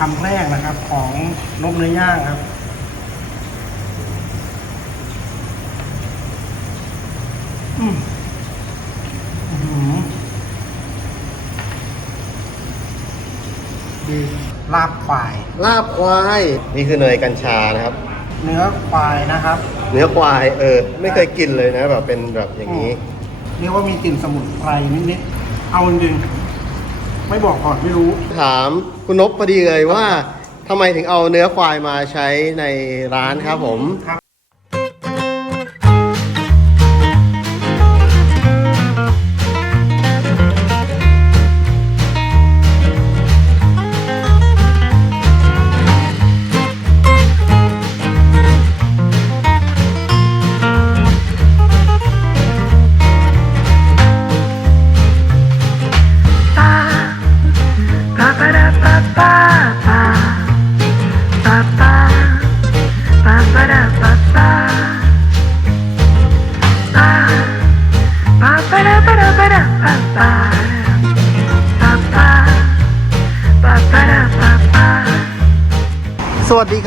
คำแรกนะครับ ของนกเนื้อย่างครับ อืมอื้อหือดีลาบควาย ลาบควาย นี่คือเนยกัญชานะครับ เนื้อควายนะครับ เนื้อควายเออ ไม่เคยกินเลยนะ แบบเป็นแบบอย่างนี้ เรียกว่ามีกลิ่นสมุนไพรนิดๆเอาจริงๆ ไม่บอกก่อนไม่รู้ ถามคุณนพพอดีเลยว่าทำไมถึงเอาเนื้อควายมาใช้ในร้านครับผม ครับ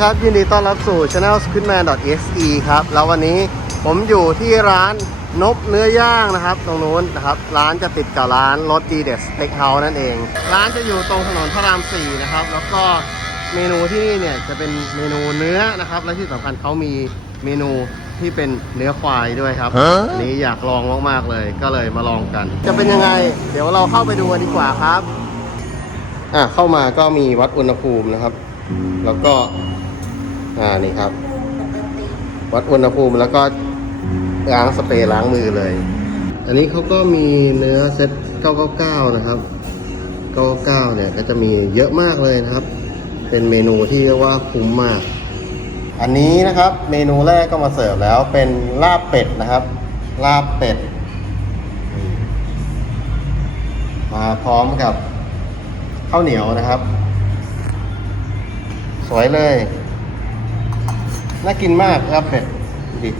ครับ ยินดีต้อนรับสู่ channel squidman.exe ครับ แล้ววันนี้ผมอยู่ที่ร้านนบเนื้อย่างนะครับ ตรงนู้นนะครับ ร้านจะติดกับร้านรสดีเด็ดสเต็กเฮาส์นั่นเอง ร้านจะอยู่ตรงถนนพระราม 4 นะครับ แล้วก็เมนูที่นี่เนี่ยจะเป็นเมนูเนื้อนะครับ และที่สำคัญเขามีเมนูที่เป็นเนื้อควายด้วยครับ อันนี้อยากลองมากๆเลย ก็เลยมาลองกัน จะเป็นยังไง เดี๋ยวเราเข้าไปดูกันดีกว่าครับ อะเข้ามาก็มีวัดอุณหภูมินะครับ แล้วก็ อ่านี่ครับ วัดอุณหภูมิแล้วก็ล้างสเปรย์ล้างมือเลย อันนี้เขาก็มีเนื้อเซ็ต999 นะครับ 999 เนี่ยก็จะมีเยอะมากเลยนะครับ เป็นเมนูที่เรียกว่าคุ้มมาก อันนี้นะครับเมนูแรกก็มาเสิร์ฟแล้วเป็นลาบเป็ดนะครับ ลาบเป็ด มาพร้อมกับข้าวเหนียวนะครับ สวยเลย น่ากินมากครับเป็ดดูดิ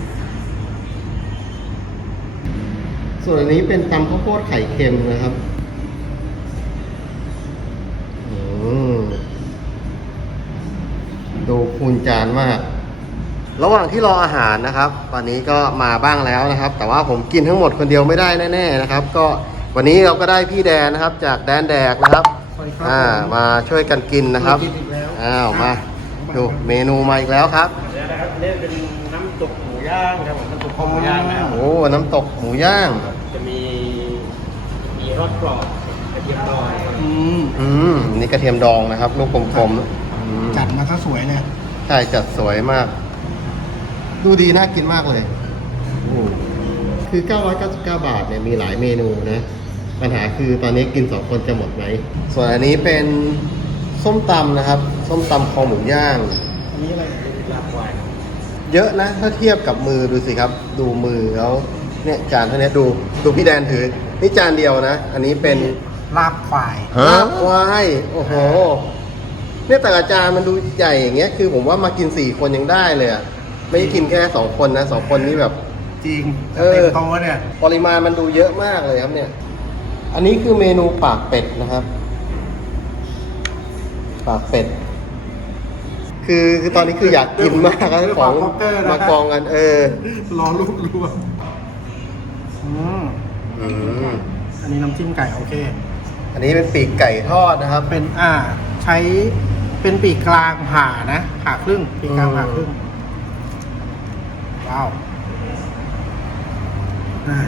ส่วนอันนี้เป็นตำข้าวโพดไข่เค็มนะครับอืมดูคูณจานมาก ระหว่างที่รออาหารนะครับ ตอนนี้ก็มาบ้างแล้วนะครับ แต่ว่าผมกินทั้งหมดคนเดียวไม่ได้แน่ๆนะครับ ก็วันนี้เราก็ได้พี่แดนนะครับ จากแดนแดกนะครับสวัสดีครับอ่าผมมาช่วยกันกินนะครับมากินอีกแล้วอ้าวมาดูเมนูมาอีกแล้วครับเดี๋ยว นะครับนี่เป็นน้ำตกหมูย่างครับผมน้ำตกคอหมูย่างนะครับโอ้ น้ำตกหมูย่าง จะมีมีรสกรอบกระเทียมดองครับอืมอืม นี่กระเทียมดองนะครับ ลูกกลมๆอืมจัดมาซะสวยเลยใช่จัดสวยมาก ดูดีน่ากินมากเลยโอ้คือ 999 บาทเนี่ยมีหลายเมนูนะ ปัญหาคือตอนนี้กินสองคนจะหมดไหม ส่วนอันนี้เป็นส้มตำนะครับ ส้มตำคอหมูย่าง อันนี้อะไรลาบควาย เยอะนะถ้าเทียบกับมือดูสิครับ ดูมือแล้วเนี่ยจานเท่านี้ดูดูพี่แดนถือนี่จานเดียวนะ อันนี้เป็นลาบควายลาบควายโอ้โหเนี่ยแต่ละจานมันดูใหญ่อย่างเงี้ยคือผมว่ามากินสี่คนยังได้เลยอะไม่ได้กินแค่สองคนนะสองคนนี้แบบ จริงเออเต็มโต๊ะเนี่ย ปริมาณมันดูเยอะมากเลยครับเนี่ย อันนี้คือเมนูปากเป็ดนะครับ ปากเป็ด คือคือตอนนี้คืออยากกินมากแล้วของด้วยความ Poker นะ มากองกัน เออรอลูกรวมอืมอืมอันนี้น้ำจิ้มไก่โอเค อันนี้เป็นปีกไก่ทอดนะครับ เป็นอ่าใช้เป็นปีกกลางผ่านะผ่าครึ่งปีกกลางผ่าครึ่งว้าวอ่า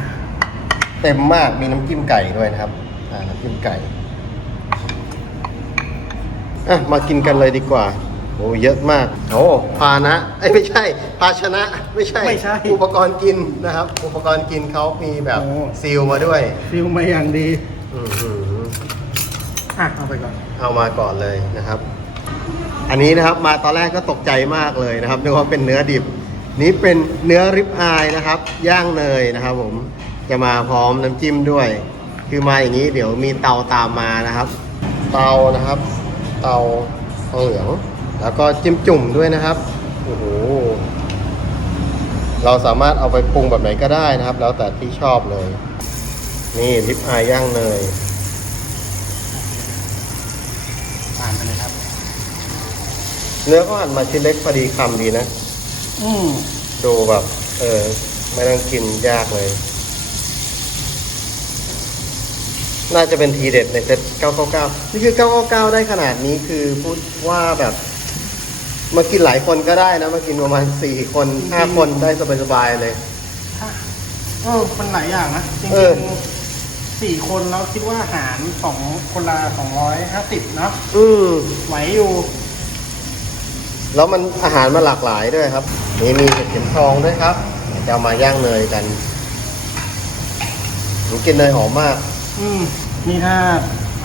เต็มมากมีน้ำจิ้มไก่ด้วยนะครับอ่าน้ำจิ้มไก่อะมากินกันเลยดีกว่า โอ้เยอะมากโอ้ภานะไอ้ยไม่ใช่ ภาชนะไม่ใช่ ไม่ใช่อุปกรณ์กินนะครับ อุปกรณ์กินเขามีแบบโอ้ ซีลมาด้วยฟิลมาอย่างดีอื้อหืออะเอาไปก่อน เอามาก่อนเลยนะครับ อันนี้นะครับมาตอนแรกก็ตกใจมากเลยนะครับนึกว่าเป็นเนื้อดิบ นี้เป็นเนื้อริบอายนะครับ ย่างเนยนะครับ ผมจะมาพร้อมน้ำจิ้มด้วย คือมาอย่างนี้เดี๋ยวมีเตาตามมานะครับ เตานะครับ เตาทองเหลือง แล้วก็จิ้มจุ่มด้วยนะครับโอ้โหเราสามารถเอาไปปรุงแบบไหนก็ได้นะครับ แล้วแต่ที่ชอบเลย นี่ริบอายย่างเนยผ่านไปเลยครับ เนื้อเขาหั่นมาชิ้นเล็กพอดีคำดีนะ อืมดูแบบ เออ ไม่ต้องกินยากเลย น่าจะเป็นทีเด็ดในเซ็ต999 นี่คือ 999 ได้ขนาดนี้คือพูดว่าแบบ มากินหลายคนก็ได้นะมากินประมาณ4คน5คนได้สบายๆเลย เออมันหลายอย่างนะจริงเออ ๆสี่คนแล้วคิดว่าอาหารสองคนละสองร้อยห้าสิบเนาะอืมไหวอยู่แล้วมันอาหารมันหลากหลายด้วยครับ นี่มีเห็ดเข็มทองด้วยครับจะเอามาย่างเนยกันหนูกินเนยหอมมาก อืมนี่ถ้า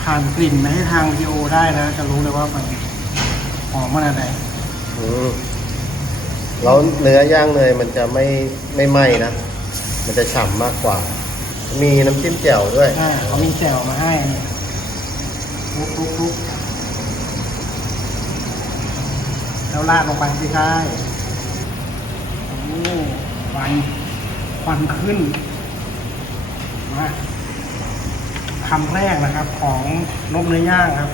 ผ่านกลิ่นมาให้ทางวิดีโอได้นะ จะรู้เลยว่ามันหอมขนาดไหนอืม แล้วเนื้อย่างเนยมันจะไม่ไม่ไหม้นะ มันจะฉ่ำมากกว่า มีน้ำจิ้มแจ่วด้วย อ่าเขามีแจ่วมาให้นี่ทุบทุบทุบแล้วราดลงไปสิใช่โอ้ควันควันขึ้น มาคำแรกนะครับ ของนกเนื้อย่างครับ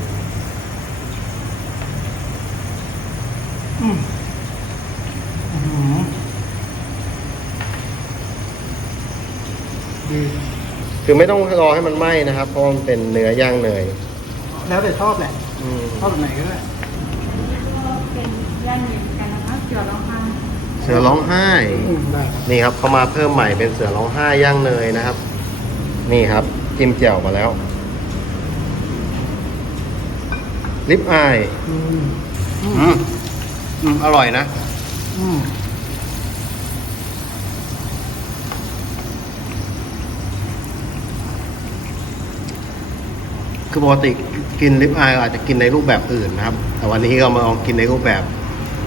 อืมอื้อหือดี คือไม่ต้องรอให้มันไหม้นะครับ เพราะมันเป็นเนื้อย่างเนย แล้วแต่ชอบแหละอืมชอบแบบไหนก็ได้เป็นย่านเย็นกันนะคะเกี่ยวรองเท้าเสือร้องไห้ อืมได้นี่ครับเขามาเพิ่มใหม่เป็นเสือร้องไห้ย่างเนยนะครับ นี่ครับจิ้มแจ่วมาแล้ว ลิปอายอืมอืม อืมอร่อยนะ อืมคือปกติกินลิปอายอาจจะกินในรูปแบบอื่นนะครับ แต่วันนี้ก็มาลองกินในรูปแบบ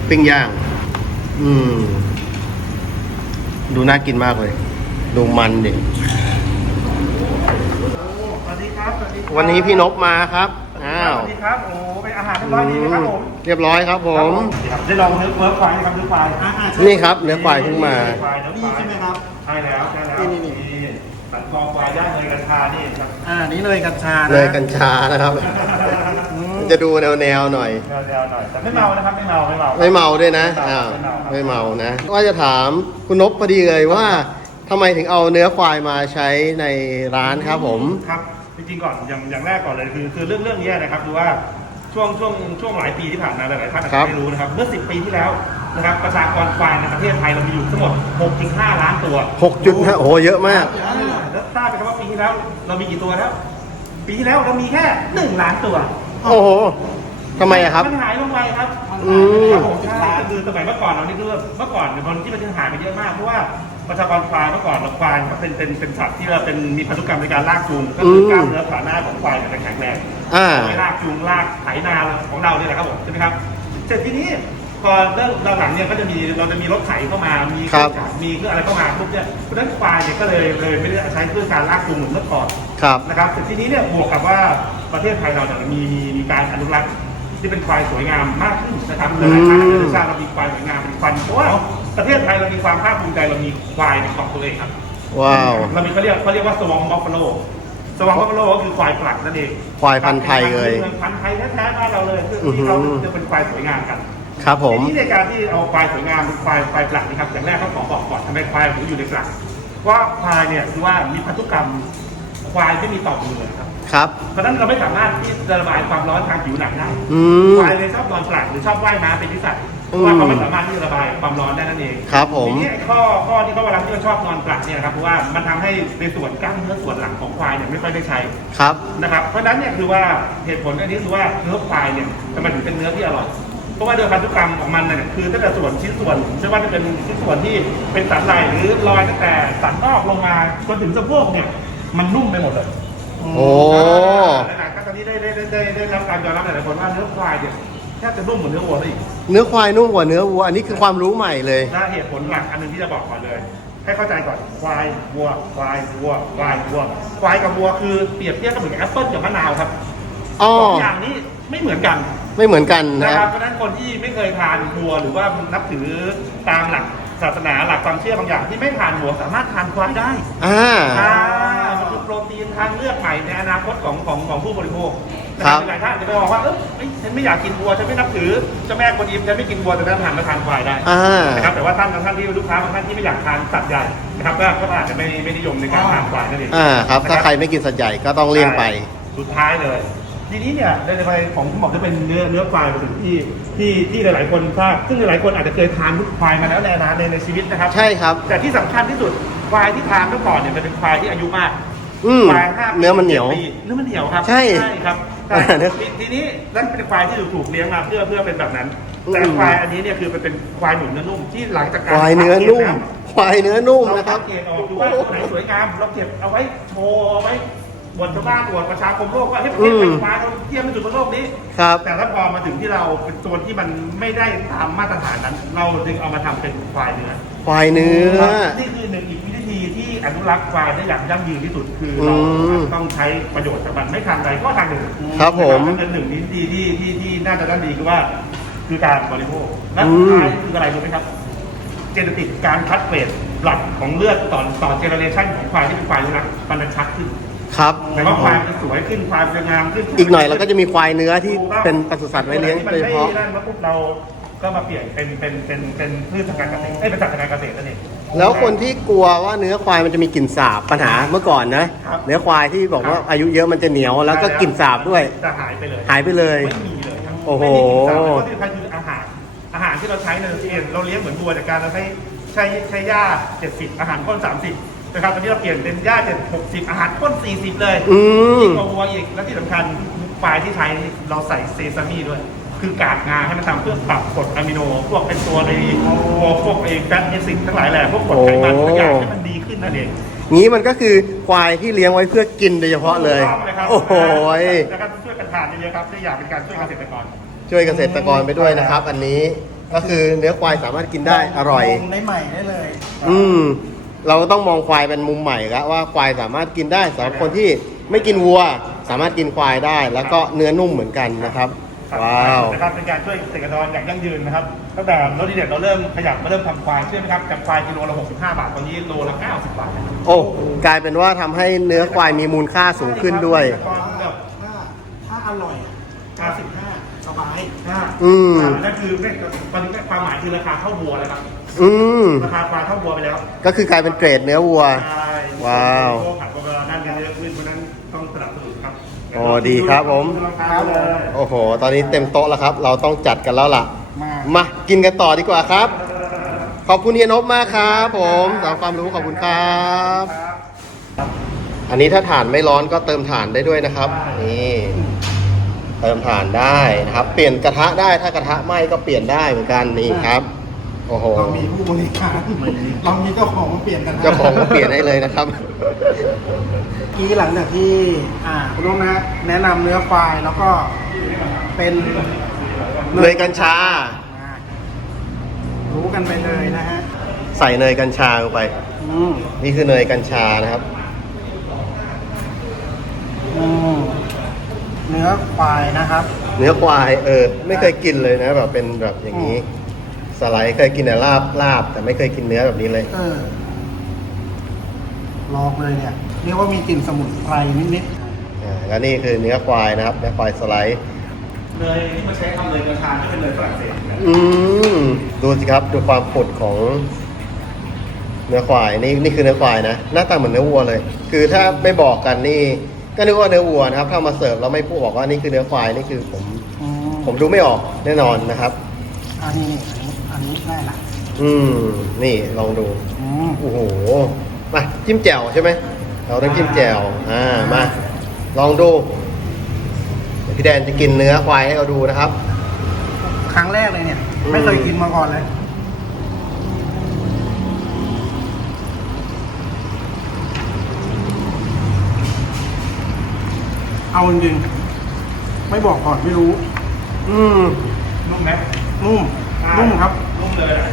ปิ้งย่าง อืม ดูน่ากินมากเลย ดูมันดิสวัสดีครับสวัสดีครับวันนี้พี่นบมาครับ อ้าว สวัสดีครับ โอ้เป็น อาหารเรียบร้อยดีไหมครับผมเรียบร้อยครับผมครับได้ลองเนื้อเนื้อควายนะครับเนื้อควายนี่ครับเนื้อควายเพิ่งมา ควายเนื้อควายใช่ไหมครับ ใช่แล้วใช่แล้วนี่นี่ สันคอควายย่างเนยกัญชานี่ครับอ่านี่เนยกัญชานะเนยกัญชานะครับ อืมจะดูแนวๆหน่อย แนวๆหน่อยแต่ไม่เมานะครับไม่เมาไม่เมาไม่เมาด้วยนะไม่เมาอ้าวไม่เมาไม่เมานะ ว่าจะถามคุณนบพอดีเลยว่าทำไมถึงเอาเนื้อควายมาใช้ในร้านครับผม ครับจริงๆก่อนอย่างอย่างแรกก่อนเลยคือคือเรื่องเรื่องนี้นะครับคือว่า ช่วงช่วงช่วงหลายปีที่ผ่านมาหลายๆท่านอาจครัจะบ ไม่รู้นะครับ เมื่อ 10 ปีที่แล้วนะครับประชากรควายในประเทศไทยเรามีอยู่ทั้งหมด 6-5 ล้านตัวหกจุดห้าโอ้โหเยอะมาก แล้วทราบไหมครับว่าปีที่แล้วเรามีกี่ตัวแล้ว ปีที่แล้วเรามีแค่ 1 ล้านตัว โอ้โหทำไมอะครับ มันหายลงไปครับอืม ครับผมใช่คือสมัยเมื่อก่อนเรานี่คือเมื่อก่อนเนี่ยคนที่มันจะหายไปเยอะมากเพราะว่าประชากรควายเมื่อก่อนเราควายมันเป็นเป็นเป็นสัตว์ที่เราเป็นมีพันธุกรรมในการลากจูงก็คืออกล้ามเนื้อขาหน้าของควายเนี่ยจะแข็งแรง อ่า ลากจูงลากไถนาของเราเนี่ยแหละครับผมใช่ไหมครับเสร็จทีนี้พอเริ่มเราหลังเนี่ยก็จะมีเราจะมีรถไถเข้ามา มีเคครัรื่อบงจักรมีเครื่องอะไรเข้ามาปุ๊บเนี่ยเพราะฉะนั้นควายเนี่ยก็เลยเลยไม่ได้ใช้เครื่องการลากจูงเหมือนเมื่อก่อน ครับ นะครับแต่ทีนี้เนี่ยบวกกับว่าประเทศไทยเราเนี่ยมีมีมีการอนุรักษ์ที่เป็นควายสวยงามมากขึ้นนะครับหลายๆชาติหลายๆชาติเรามีควายสวยงามเป็นควายเพราะว่าประเทศไทยเรามีความภาคภูมิใจเรามีควายเป็นของตัวเองครับว้าว เรามีเขาเรียกเขาเรียกว่าสวองบัฟฟาโล สวองบัฟฟาโลก็คือควายปลักนั่นเองควายพันธุ์ไทยเลยพันธุ์ไทยแท้ๆบ้านเราเลยคืออื้อหืที่อเขาจะเป็นควายสวยงามกันครับผมทีนี้ในการที่เอาควายสวยงามเป็นควายควายปลักนะครับอย่างแรกเขาขอบอกก่อนทำไมควายถึงอยู่ในปลักว่าควายเนี่ยคือว่ามีพันธุกรรมควายที่มีต่อมเหงื่อครับครับเพราะฉะนั้นเราไม่สามารถที่จะระบายความร้อนทางผิวหนังได้อืมควายเลยชอบนอนปลักหรือชอบว่ายน้ำเป็นนิสัย เพอืมราะว่าเขาไม่สามารถที่จะระบายความร้อนได้นั่นเองครับผม ทีนี้ไอ้ข้อข้อที่เขาเวลาที่เขาชอบนอนปลักเนี่ยนะครับเพราะว่ามันทำให้ในส่วนกล้ามเนื้อส่วนหลังของควายเนี่ยไม่ค่อยได้ใช้ครับ นะครับเพราะฉะนั้นเนี่ยคือว่าเหตุผลอันนี้คือว่าเนื้อควายเนี่ยทำไมถึงเป็นเนื้อที่อร่อยเพราะว่าโดยพันธุกรรมของมันเนี่ยคือตั้งแต่ส่วนชิ้นส่วนไม่ว่าจะเป็นชิ้นส่วนที่เป็นสันไหล่หรือรอยตั้งแต่สันนอกลงมาจนถึงสะโพกเนี่ยมันนุ่มไปหมดเลย โอ้ หลายๆก็ตอนนี้ได้ได้ได้ได้ได้รับการยอมรับหลายๆคนว่าเนื้อควายเนี่ย แทบจะนุ่มเหมือนเนื้อวัวเลยเนื้อควายนุ่มกว่าเนื้อวัว อันนี้คือความรู้ใหม่เลย ถ้าเหตุผลหลักอันหนึงที่จะบอกก่อนเลย ให้เข้าใจก่อนควายวัวควายวัวควายวัวควายกับวัวคือเปรียบเทียบกันเหมือนกับแอปเปิ้ลกับมะนาวครับอ๋อ สองอย่างนี้ไม่เหมือนกัน ไม่เหมือนกันนะนะครับเพราะฉะนั้นคนที่ไม่เคยทานวัวหรือว่านับถือตามหลักศาสนาหลักความเชื่อบางอย่างที่ไม่ทานวัวสามารถทานควายได้อ่า อ่ามันคือโปรตีนทางเลือกใหม่ในอนาคตของของของผู้บริโภค ครับหลายท่านอาจจะไปบอกว่าเออเอ้ยฉันไม่อยากกินวัวฉันไม่นับถือเจ้าแม่กวนอิมฉันไม่กินวัวแต่ท่านหันมาทานควายได้อ่านะครับแต่ว่าท่านบางท่านที่ลูกค้าบางท่านที่ไม่อยากทานสัตว์ใหญ่นะครับก็ก็อาจจะไม่ไม่นิยมในการทานควายนั่นเองอ่าครับถ้านะใครไม่กินสัตว์ใหญ่ก็ต้องเลี่ยงไปสุดท้ายเลย ทีนี้เนี่ยในในของผมบอกจะเป็นเนื้อเนื้อควายเป็นสิ่งที่ที่ที่หลาย ๆ คนทราบซึ่งหลาย ๆ คนอาจจะเคยทานลูกควายมาแล้วในอนาคตในในชีวิตนะครับ ใช่ครับ แต่แต่ที่สำคัญที่สุดควายที่ทานเมื่อก่อนเนี่ยมันเป็นควายที่อายุมากอืมควายห้าปีเนื้อมันเหนียวจ็ดปีเนื้อมันเหนียวครับใช่ครับ ใช่เนื้อทีทีนี้นั่นเป็นควายที่ถูกเลี้ยงมาเพื่อเพื่อเป็นแบบนั้นอืมแต่ควายอันนี้เนี่ยคือเป็นเป็นควายหนุนเนื้อนุ่มที่หลังจากการควายเนื้อนุ่มควายเนื้อนุ่มเรานะครับสังเกตออกดูว่าตัวไหนสวยงามเราเก็บเอาไว้โชว์เอาไว้บนชาวบ้านบนประชาคมโลกว่าเฮ้ยประเทศอืมเป็นควายเราเทียมที่สุดบนโลกนี้ ครับ แต่ถ้าพอมาถึงที่เราเป็นตัวที่มันไม่ได้ตามมาตรฐานนั้น เราจึงเอามาทำเป็นควายเนื้อควายเนื้อ นี่คือหนึ่งอีกวิธีที่ อนุรักษ์ควายได้อย่างยั่งยืนที่สุดคือเราอืมต้องใช้ประโยชน์กับมันไม่ทางใดก็ทางหนึ่งครับผมนะครับเป็นหนึ่งวิธีที่ที่ที่น่าจะด้านดีคือว่า คือการบริโภคและอืสุดมท้ายคืออะไรรู้ไหมครับเจเนติกการคัดเกรดหลักของเลือดต่อต่อเจเนเรชันของควายที่เป็นควายอนุรักษ์มันจะชัดขึ้นครับหมายความว่าควายมันจะสวยขึ้นควายมันจะงามขึ้นอีกหน่อยเราก็จะมีควายเนื้อที่เป็นปศุสัตว์ไว้เลี้ยงโดยเฉพาะที่มันไม่นั่นแล้วปุ๊บเราก็มาเปลี่ยนเป็นเป็นเป็นเป็นพืชทางการเกษตรเอ้ยเป็นสัตว์ทางการเกษตรนั่นเอง แล้วคนที่กลัวว่าเนื้อควายมันจะมีกลิ่นสาบปัญหาเมื่อก่อนนะ ครับเนื้อควายที่บอกว่าอายุเยอะมันจะเหนียวแล้วก็กลิ่นสาบด้วย จะหายไปเลยหายไปเลย ไม่มีเลยครับโอ้โห ไม่มีกลิ่นสาบแล้วก็ที่สำคัญคืออาหาร อาหารที่เราใช้ในโรงเรียนเราเลี้ยงเหมือนวัวจากการเราใช้ใช้ใช้หญ้า 70 อาหารข้น 30นะครับตอนนี้เราเปลี่ยนเป็นหญ้า7 60 อาหารข้น 40 เลยอืม ยิ่งกว่าวัวอีก และที่สำคัญปลายที่ใช้เราใส่เซซามิด้วย คือกากงาให้มันทำเพื่อปรับกรดอะมิโน พวกเป็นตัวในพวกพวกไอ้แฟตเอซิดทั้งหลายแหละพวกกรดไขมันทุกอย่างให้มันดีขึ้นนั่นเองงี้มันก็คือควายที่เลี้ยงไว้เพื่อกินโดยเฉพาะเลยถูกต้องครับโอ้โหยแล้วก็ช่วยกันทานเยอะๆครับที่อยากเป็นการช่วยเกษตรกร ช่วยเกษตรกรไปด้วยนะครับ อันนี้ก็คือเนื้อควายสามารถกินได้อร่อยมงได้ใหม่ได้เลย อืมเราต้องมองควายเป็นมุมใหม่แล้วว่าควายสามารถกินได้สำหรับคนที่ไม่กินวัว สามารถกินควายได้ แล้วก็เนื้อนุ่มเหมือนกันนะครับ ว้าว นะครับเป็นการช่วยเกษตรกรอย่างยั่งยืนนะครับตั้งแต่รถดีเด็ดเราเริ่มขยับมาเริ่มทำควายเชื่อไหมครับจากควายกิโลละ65 บาทตอนนี้โลละ90บาทโอ้กลายเป็นว่าทำให้เนื้อควายมีมูลค่าสูงขึ้นด้วยแบบถ้าถ้าอร่อย95สบายอืม นั่นคือตอนนี้ความหมายคือราคาเท่าวัวแล้วครับอืม ราคาควายเท่าวัวไปแล้ว ก็คือกลายเป็นเกรดเนื้อวัว ใช่ว้าวโลกหักเวลานั่นกันเยอะขึ้นเพราะฉะนั้นต้องสนับสนุน ครับอ๋อดีครับผม ครับผมโอ้โห ตอนนี้เต็มโต๊ะแล้วครับ เราต้องจัดกันแล้วล่ะ มามากินกันต่อดีกว่าครับ ขอบคุณเฮียนบมากครับผมสำหรับความรู้ขอบคุณครับ อันนี้ถ้าถ่านไม่ร้อนก็เติมถ่านได้ด้วยนะครับ นี่เติมถ่านได้นะครับ เปลี่ยนกระทะได้ถ้ากระทะไหม้ก็เปลี่ยนได้เหมือนกันนี่ครับ โอ้โห เรามีผู้บริการเรามีเจ้าของมาเปลี่ยนกันนะเจ้าของก็เปลี่ยนให้เลยนะครับ กี้หลังจากที่ อ่าคุณลุงนะแนะนำเนื้อควายแล้วก็เป็นเนยกัญชา อ่ารู้กันไปเลยนะฮะ ใส่เนยกัญชาลงไป อืมนี่คือเนยกัญชานะครับ อืมเนื้อควายนะครับ เนื้อควายเออ ไม่เคยกินเลยนะ แบบเป็นแบบอย่างนี้ สไลด์เคยกินแต่ลาบลาบ แต่ไม่เคยกินเนื้อแบบนี้เลย เออ ลองเลยเนี่ย เรียกว่ามีกลิ่นสมุนไพรนิดอ่าแล้วนี่คือเนื้อควายนะครับ เนื้อควายสไลด์ เนยที่มาใช้ทำเนยกระชาที่เป็นเนยฝรั่งเศสนะอืม ดูสิครับ ดูความฝุดของเนื้อควายนี่นี่คือเนื้อควายนะ หน้าตาเหมือนเนื้อวัวเลย คือถ้าไม่บอกกันนี่ ก็นึกว่าเนื้อวัวนะครับ ถ้ามาเสิร์ฟเราไม่พูดบอกว่านี่คือเนื้อควายนี่คือผม ๆอืมผมดูไม่ออกแน่นอนนะครับ อันนี้นี่อันนี้อันนี้ ได้ละอืม นี่ลองดู อืมโอ้โห มาจิ้มแจ่วใช่ไหม เราต้องจิ้มแจ่ว อ่า มา ลองดูเดี๋ยวพี่แดนจะกินเนื้อควายให้เราดูนะครับ ครั้งแรกเลยเนี่ยอืมไม่เคยกินมาก่อนเลย เอาจริงๆไม่บอกก่อนไม่รู้ อืมนุ่มไหมนุ่ม นุ่มครับนุ่ม เลยอะ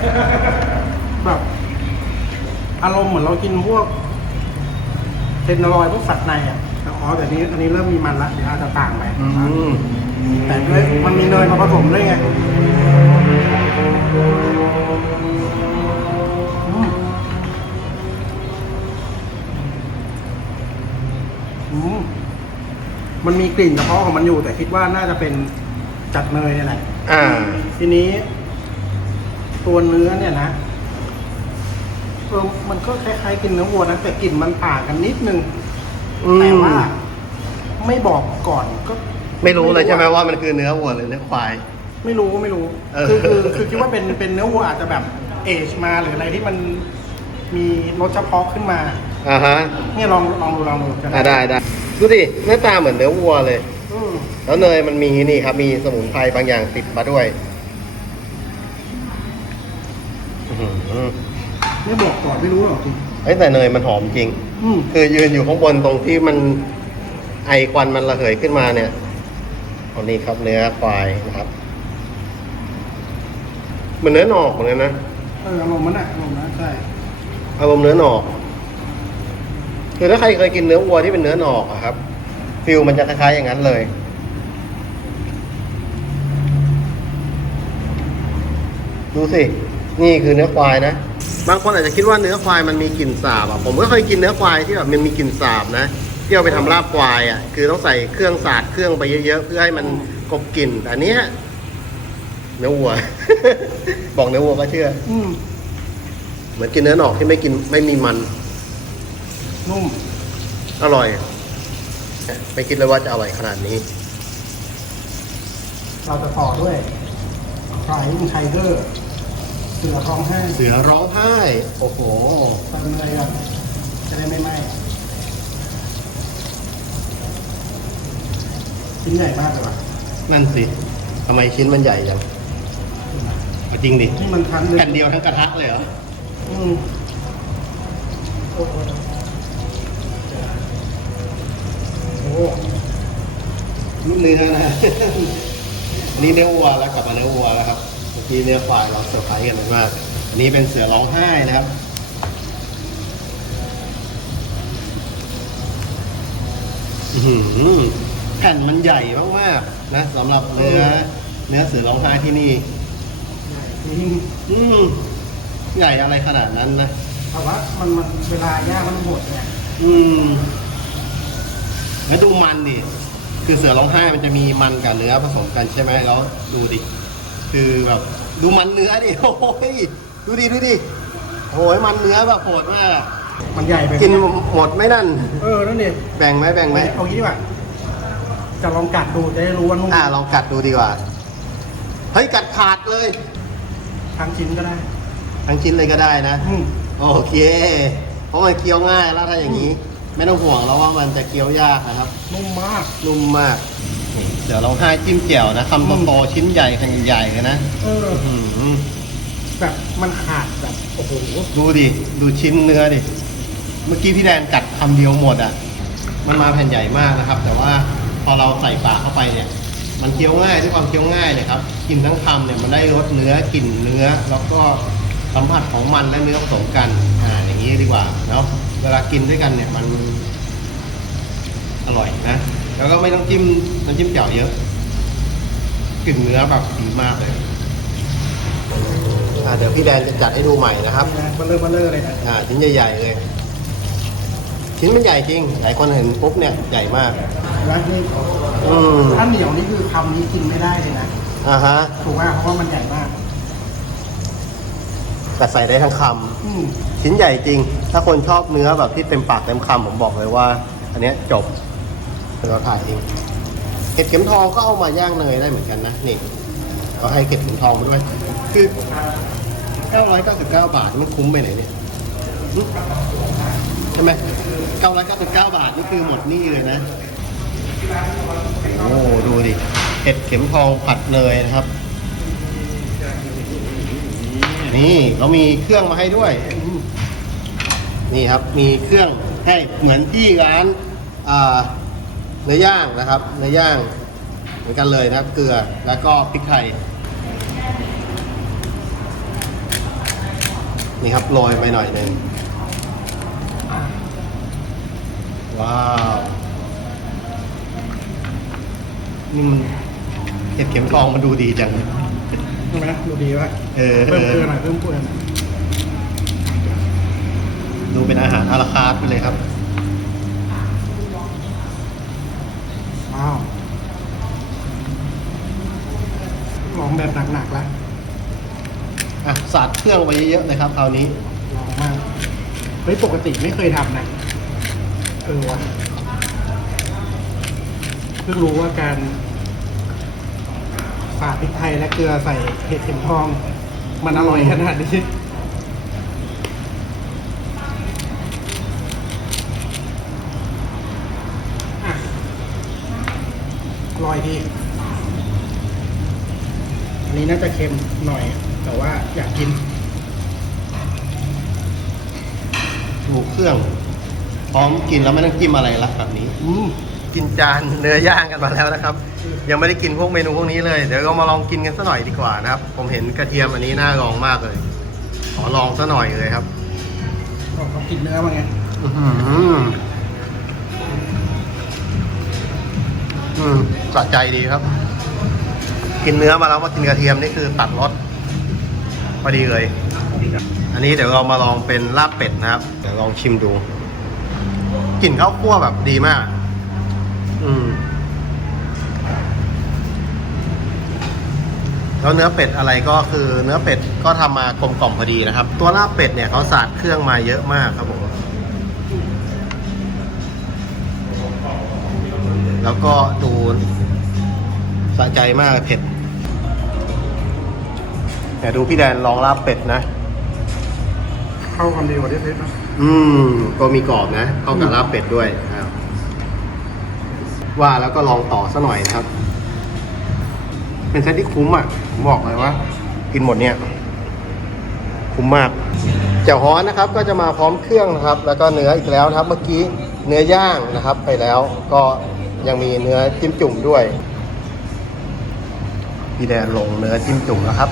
แบบอารมณ์เหมือนเรากินพวกเทนนารอยด์พวกสัตว์ในอะแต่อ๋อแต่นี้อันนี้เริ่มมีมันละเดี๋ยวอาจจะต่างไปอืมแต่ด้วยมันมีเนยมาผสมด้วยไงอืมอืมมันมีกลิ่นเฉพาะของมันอยู่ แต่คิดว่าน่าจะเป็นจัดเนยนี่แหละอ่าทีนี้ ตัวเนื้อเนี่ยนะเออมันก็คล้ายๆกินเนื้อวัวนะแต่กลิ่นมันต่างกันนิดนึงอืม แต่ว่า ไม่บอกก่อนก็ไม่รู้เลยใช่ไหมว่ามันคือเนื้อวัวหรือเนื้อควาย ไม่รู้ไม่รู้เออ คือคือคือคิดว่าเป็นเป็นเนื้อวัวอาจจะแบบเอชมาหรืออะไรที่มันมีรสเฉพาะขึ้นมา อ่าฮะเนี่ยลองลองดูลองดูจะอ่าได้ได้ดูดิหน้าตาเหมือนเนื้อวัวเลย อืมแล้วเนยมันมีนี่ครับมีสมุนไพรบางอย่างติดมาด้วยอื้อหือ ไม่บอกก่อนไม่รู้หรอกจริงเอ้ยแต่เนยมันหอมจริง อืมคือยืนอยู่ข้างบนตรงที่มันไอควันมันระเหยขึ้นมาเนี่ยอันนี้ครับเนื้อควายนะครับเหมันเนื้อหนอกเหมือนกันนะเอออารมณ์มันอะอารมณ์นะใช่อารมณ์เนื้อหนอกคือถ้าใครเคยกินเนื้อวัวที่เป็นเนื้อหนอกอะครับฟิลมันจะคล้ายๆอย่างนั้นเลย ดูสิ นี่คือเนื้อควายนะ บางคนอาจจะคิดว่าเนื้อควายมันมีกลิ่นสาบอะผมก็เคยกินเนื้อควายที่แบบมันมีกลิ่นสาบนะที่เอาไปทำลาบควายอะคือต้องใส่เครื่องสาดเครื่องไปเยอะๆเพื่อให้มันกลบกลิ่นแต่อันเนี้ยเนื้อวัว บอกเนื้อวัวก็เชื่ออืมเหมือนกินเนื้อหนอกที่ไม่กินไม่มีมัน นุ่ม อร่อย ไม่คิดเลยว่าจะอร่อยขนาดนี้ เราจะต่อด้วยไฟไทเกอร์เสือร้องไห้เสือร้องไห้ โอ้โหเติมอะไรกันจะได้ไม่ไหม้ชิ้นใหญ่มากเลยว่ะนั่นสิทำไมชิ้นมันใหญ่จังเอาจริงดิที่มันคั้นเลยแผ่นเดียวทั้งกระทะเลยเหรออืมโอ้โหโอ้โหลูกเนื้อนะ อันนี้เนื้อวัวแล้วกลับมาเนื้อวัวแล้วครับ เมื่อกี้เนื้อควายเราเซอร์ไพรส์กันมากอันนี้เป็นเสือร้องไห้นะครับอื้อหือแผ่นมันใหญ่มากๆนะสำหรับเนื้อเนื้อเสือร้องไห้ที่นี่จริงอืมใหญ่อะไรขนาดนั้นนะแต่ว่ามันมันเวลาย่างมันหมดเนี่ยอืมแล้วดูมันดิคือเสือร้องไห้มันจะมีมันกับเนื้อผสมกันใช่ไหมแล้วดูดิ คือแบบดูมันเนื้อดิโอ้ยดูดิดูดิโอ้ยมันเนื้อแบบโหดมากอะมันใหญ่ไปกินหมดไหมนั่น เออ นั่นดิแบ่งไหมแบ่งไหมเอางี้ดีกว่า จะลองกัดดูจะได้รู้ว่านุ่มอ่าลองกัดดูดีกว่า เฮ้ยกัดขาดเลยทั้งชิ้นก็ได้ทั้งชิ้นเลยก็ได้นะ อืมโอเค เพราะมันเคี้ยวง่ายแล้วถ้าอย่างนี้ ไม่ต้องห่วงแล้วว่ามันจะเคี้ยวยากนะครับ นุ่มมาก นุ่มมาก นี่เดี๋ยวเราให้จิ้มแจ่วนะคำโตๆชิ้นใหญ่ขนาดใหญ่เลยนะเอออื้อหือแบบมันขาดแบบโอ้โหดูดิ ดูชิ้นเนื้อดิ เมื่อกี้พี่แดนกัดคำเดียวหมดอะ มันมาแผ่นใหญ่มากนะครับ แต่ว่าพอเราใส่ปากเข้าไปเนี่ย มันเคี้ยวง่ายด้วยความเคี้ยวง่ายเลยครับ กินทั้งคำเนี่ยมันได้รสเนื้อกลิ่นเนื้อ แล้วก็สัมผัสของมันและเนื้อผสมกัน อ่า อย่างนี้ดีกว่าเนาะ เวลากินด้วยกันเนี่ยมันอร่อยนะ แล้วก็ไม่ต้องจิ้มน้ำจิ้มแจ่วเยอะกลิ่นเนื้อแบบดีมากเลยอ่าเดี๋ยวพี่แดนจะจัดให้ดูใหม่นะครับนี่นะเบลเลอร์เบลเลอร์เลยนะอ่าชิ้นใหญ่ๆเลย ชิ้นมันใหญ่จริง หลายคนเห็นปุ๊บเนี่ยใหญ่มากแล้วนี่อืมถ้าเหนียวนี่คือคำนี้กินไม่ได้เลยนะอ่าฮะถูกไหมเพราะว่ามันใหญ่มากแต่ใส่ได้ทั้งคอืมำชิ้นใหญ่จริง ถ้าคนชอบเนื้อแบบที่เต็มปากเต็มคำผมบอกเลยว่า อันเนี้ยจบ เราถ่ายเองเห็ดเข็มทองก็เอามาย่างเนยได้เหมือนกันนะนี่ก็ให้เห็ดเข็มทองมาด้วย คือ 999 บาทมันคุ้มไปไหนเนี่ยใช่ไหม999 บาทนี่คือหมดหนี่เลยนะโอ้ดูดิเห็ดเข็มทองผัดเนยนะครับ นี่เขามีเครื่องมาให้ด้วย นี่ครับมีเครื่องให้เหมือนที่ร้านอ่า เนื้อย่างนะครับ เนื้อย่างเหมือนกันเลยนะครับ เกลือแล้วก็พริกไทยนี่ครับโรยไปหน่อยหนึ่งว้าวนี่มันเห็ดเข็มทองมันดูดีจังใช่ไหมดูดีป่ะเออเพิ่มเกลือหน่อยเพิ่มเกลือหน่อยดูเป็นอาหารอาราคาร์ทไปเลยครับ มา อ้าวลอง แบบหนักๆแล้วอะสาดเครื่องไปเยอะๆเลยครับคราวนี้ลองมากเฮ้ยปกติไม่เคยทำนะเออวะเพิ่งรู้ว่าการฝาดพริกไทยและเกลือใส่เห็ดเข็มทอง มันอร่อยขนาดนี้อะอร่อยดีอั นนี้น่าจะเค็มหน่อย แต่ว่าอยากกินดูเครื่อง พร้อมกินแล้วไม่ต้องจิ้มอะไรละแบบนี้ อืมกินจานเนื้อย่างกันมาแล้วนะครับ ยังไม่ได้กินพวกเมนูพวกนี้เลย เดี๋ยวเรามาลองกินกันสักหน่อยดีกว่านะครับ ผมเห็นกระเทียมอันนี้น่าลองมากเลย ขอลองสักหน่อยเลยครับเขาเขากินเนื้อมาไงอื้อหืออืมสะใจดีครับ กินเนื้อมาแล้วมากินกระเทียมนี่คือตัดรสพอดีเลย อันนี้เดี๋ยวเรามาลองเป็นลาบเป็ดนะครับ เดี๋ยวลองชิมดู กลิ่นข้าวคั่วแบบดีมาก อืม แล้วเนื้อเป็ดอะไรก็คือเนื้อเป็ดก็ทำมากลมกล่อมพอดีนะครับ ตัวลาบเป็ดเนี่ยเขาสาดเครื่องมาเยอะมากครับผม แล้วก็ดูสะใจมากเผ็ด แต่ดูพี่แดนลองลาบเป็ดนะ เข้ากันดีกว่าที่เพชรนะอืมก็มีกรอบนะ เข้ากับลาบเป็ดด้วยครับ ว่าแล้วก็ลองต่อซะหน่อยนะครับ เป็นเซตที่คุ้มอะผมบอกเลยว่า กินหมดเนี่ย คุ้มมากเจ้าฮ้อนนะครับ ก็จะมาพร้อมเครื่องนะครับ แล้วก็เนื้ออีกแล้วนะครับ เมื่อกี้เนื้อย่างนะครับ ไปแล้วก็ยังมีเนื้อจิ้มจุ่มด้วย พี่แดนลงเนื้อจิ้มจุ่มแล้วครับ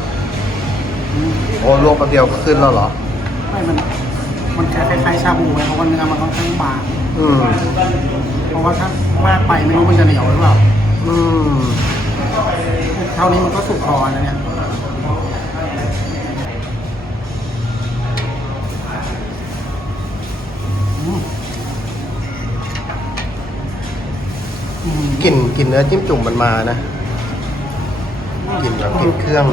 โอ้ลวกแป๊บเดียวก็ขึ้นแล้วเหรอ ไม่มัน มันคล้ายๆชาบูไงเพราะว่าเนื้อมันค่อนข้างบางอืม เพราะว่าถ้ามากไปไม่รู้มันจะเหนียวหรือเปล่าอืม เท่านี้มันก็สุกพอนะเนี่ยอืมอืมกลิ่นกลิ่นเนื้อจิ้มจุ่มมันมานะกลิ่นแบบกลิ่นเครื่อง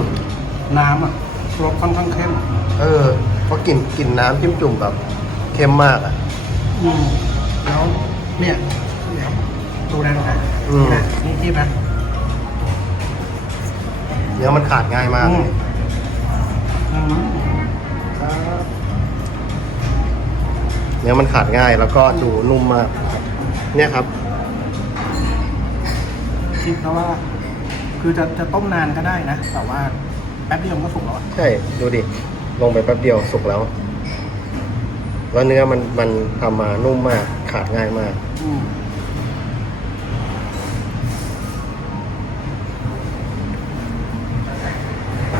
น้ำอะ รสค่อนข้างเข้มเออเพราะกลิ่นกลิ่นน้ำจิ้มจุ่มแบบเข้มมากอะ อืมแล้วเนี่ยเดี๋ยวดูได้หรอนะอืมนี่นะนี่จิ้มนะเนื้อมันขาดง่ายมากอืเลมยอืมเนื้อมันขาดง่ายแล้วก็ดูนุ่มมากครับเนี่ยครับ คิดแล้วว่า คือจะจะต้มนานก็ได้นะ แต่ว่า แป๊บเดียวมันก็สุกแล้วอะใช่ ดูดิ ลงไปแป๊บเดียวสุกแล้ว แล้วเนื้อมันมันทำมานุ่มมาก ขาดง่ายมาก อืม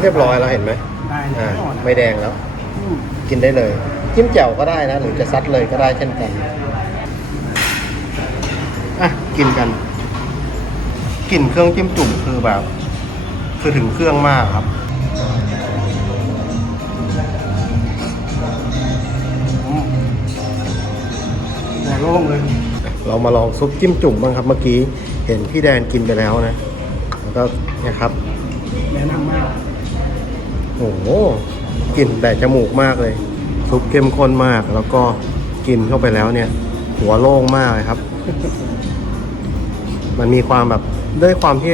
เรียบร้อยแล้วเห็นไหมได้เลยอ่าไม่อ่อนไม่แดงแล้ว อืมกินได้เลย จิ้มแจ่วก็ได้นะ หรือจะซัดเลยก็ได้เช่นกัน อะ กินกันกลิ่นเครื่องจิ้มจุ่มคือแบบ คือถึงเครื่องมากครับ อืมหัวโล่งเลย เรามาลองซุปจิ้มจุ่มบ้างครับเมื่อกี้เห็นพี่แดนกินไปแล้วนะ แล้วก็เนี่ยครับแนะนำมาก โอ้โหกลิ่นแต่จมูกมากเลย ซุปเข้มข้นมาก แล้วก็กินเข้าไปแล้วเนี่ย หัวโล่งมากเลยครับ มันมีความแบบด้วยความที่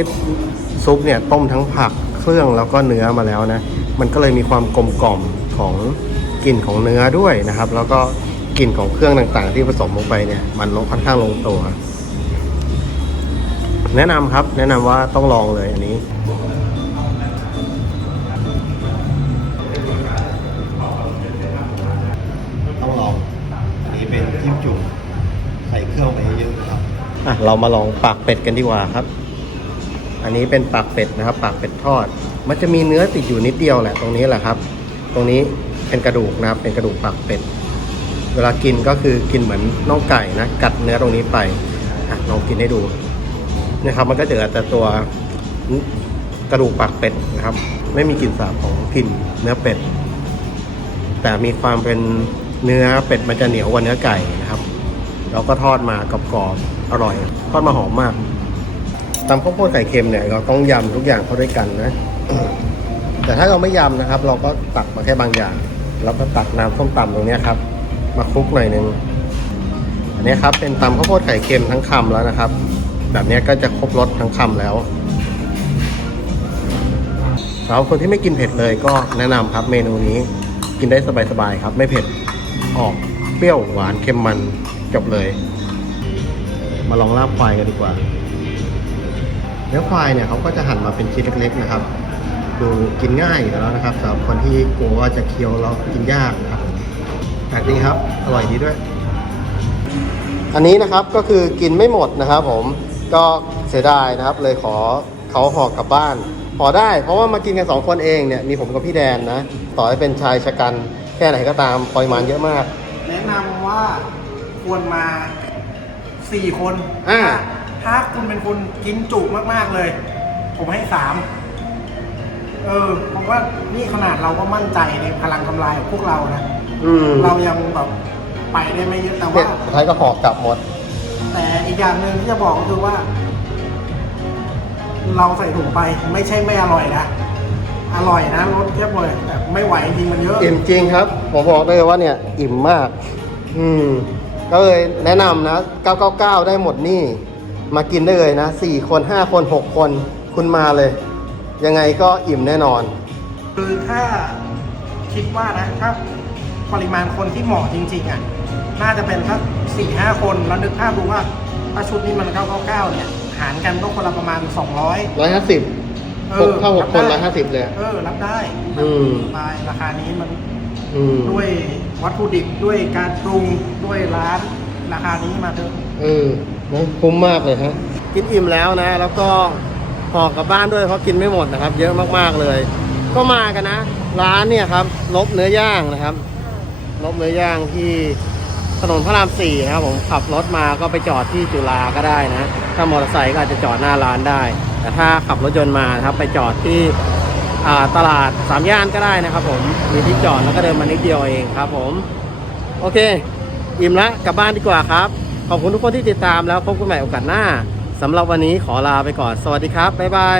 ซุปเนี่ยต้มทั้งผัก เครื่องแล้วก็เนื้อมาแล้วนะ มันก็เลยมีความกลมกล่อมของกลิ่นของเนื้อด้วยนะครับ แล้วก็กลิ่นของเครื่องต่างๆ ที่ผสมลงไปเนี่ย มันลงค่อนข้างลงตัว แนะนำครับ แนะนำว่าต้องลองเลยอันนี้ต้องลองอันนี้เป็นจิ้มจุ่มใส่เครื่องไปเยอะๆครับอะเรามาลองปากเป็ดกันดีกว่าครับ อันนี้เป็นปากเป็ดนะครับ ปากเป็ดทอด มันจะมีเนื้อติดอยู่นิดเดียวแหละตรงนี้แหละครับ ตรงนี้เป็นกระดูกนะครับ เป็นกระดูกปากเป็ด เวลากินก็คือกินเหมือนน่องไก่นะ กัดเนื้อตรงนี้ไปอลองกินให้ดูนะครับ มันก็จะเหลือแต่ตัวกระดูกปากเป็ดนะครับ ไม่มีกลิ่นสาบของกลิ่นเนื้อเป็ด แต่มีความเป็นเนื้อเป็ดมันจะเหนียวกว่าเนื้อไก่นะครับ เราก็ทอดมากรอบๆอร่อย ทอดมาหอมมาก ตำข้าวโพดไข่เค็มเนี่ยเราต้องยำทุกอย่างเข้าด้วยกันนะ แต่ถ้าเราไม่ยำนะครับ เราก็ตักมาแค่บางอย่าง แล้วก็ตักน้ำส้มตำตรงนี้ครับ มาคลุกหน่อยนึงอันนี้ครับเป็นตำข้าวโพดไข่เค็มทั้งคำแล้วนะครับ แบบนี้ก็จะครบรสทั้งคำแล้วสำหรับคนที่ไม่กินเผ็ดเลยก็แนะนำครับเมนูนี้กินได้สบายๆครับ ไม่เผ็ดออกเปรี้ยวหวานเค็มมันจบเลย มาลองลาบควายกันดีกว่า นื้อควายเนี่ยเขาก็จะหั่นมาเป็นชิ้นเล็กๆนะครับ ดูกินง่ายอยู่แล้วนะครับสำหรับคนที่กลัวว่าจะเคี้ยวแล้วกินยากนะครับแบบนี้ครับอร่อยดีด้วย อันนี้นะครับก็คือกินไม่หมดนะครับ ผมก็เสียดายนะครับเลยขอเขาห่อกลับบ้านห่อได้ เพราะว่ามากินกันสองคนเองเนี่ยมีผมกับพี่แดนนะต่อให้เป็นชายชะกันแค่ไหนก็ตามปริมาณเยอะมาก แนะนำว่าควรมาสี่คนอ่า ถ้าคุณเป็นคนกินจุมากๆเลย ผมให้สามเออผมว่านี่ขนาดเราก็มั่นใจในพลังทำลายของพวกเรานะ อืมเรายังแบบไปได้ไม่เยอะแต่เนี่ว่ายสุดท้ายก็ห่อกลับหมด แต่อีกอย่างหนึ่งที่จะบอกก็คือว่า เราใส่ถุงไปไม่ใช่ไม่อร่อยนะ อร่อยนะรสเทียบเลยแต่ไม่ไหวจริงมันเยอะ อิ่มจริงครับ ผมบอกเลยว่าเนี่ย อิ่มมาก อืม ก็เลยแนะนำนะ 999 ได้หมดนี่ มากินได้เลยนะ4คน 5 คน 6 คนคุณมาเลย ยังไงก็อิ่มแน่นอน คือถ้าคิดว่านะถ้าปริมาณคนที่เหมาะจริงๆอะน่าจะเป็นสักสี่ห้าคนแล้วนึกภาพดูว่าถ้าชุดนี้มัน999เนี่ยหารกันก็คนละประมาณ200 150เอหอกเข้าหกคนรับได้150เลย เออ รับได้อืมสบายราคานี้มันอืมด้วยวัตถุดิบด้วยการปรุงด้วยร้านราคานี้มาเถอะเออ นะคุ้มมากเลยฮะกินอิ่มแล้วนะ แล้วก็ห่อกลับบ้านด้วยเพราะกินไม่หมดนะครับ เยอะมากๆเลย ก็มากันนะ ร้านเนี่ยครับลบเนื้อย่างนะครับ ลบเนื้อย่างที่ถนนพระรามสี่นะครับผมขับรถมาก็ไปจอดที่จุฬาก็ได้นะถ้ามอเตอร์ไซค์ก็อาจจะจอดหน้าร้านได้ แต่ถ้าขับรถยนต์มาครับไปจอดที่ตลาดสามย่านก็ได้นะครับ ผมมีที่จอดแล้วก็เดินมานิดเดียวเองครับ ผม โอเค อิ่มละกลับบ้านดีกว่าครับ ขอบคุณทุกคนที่ติดตามแล้วพบกันใหม่โอกาสหน้าสำหรับวันนี้ขอลาไปก่อน สวัสดีครับ บ๊ายบาย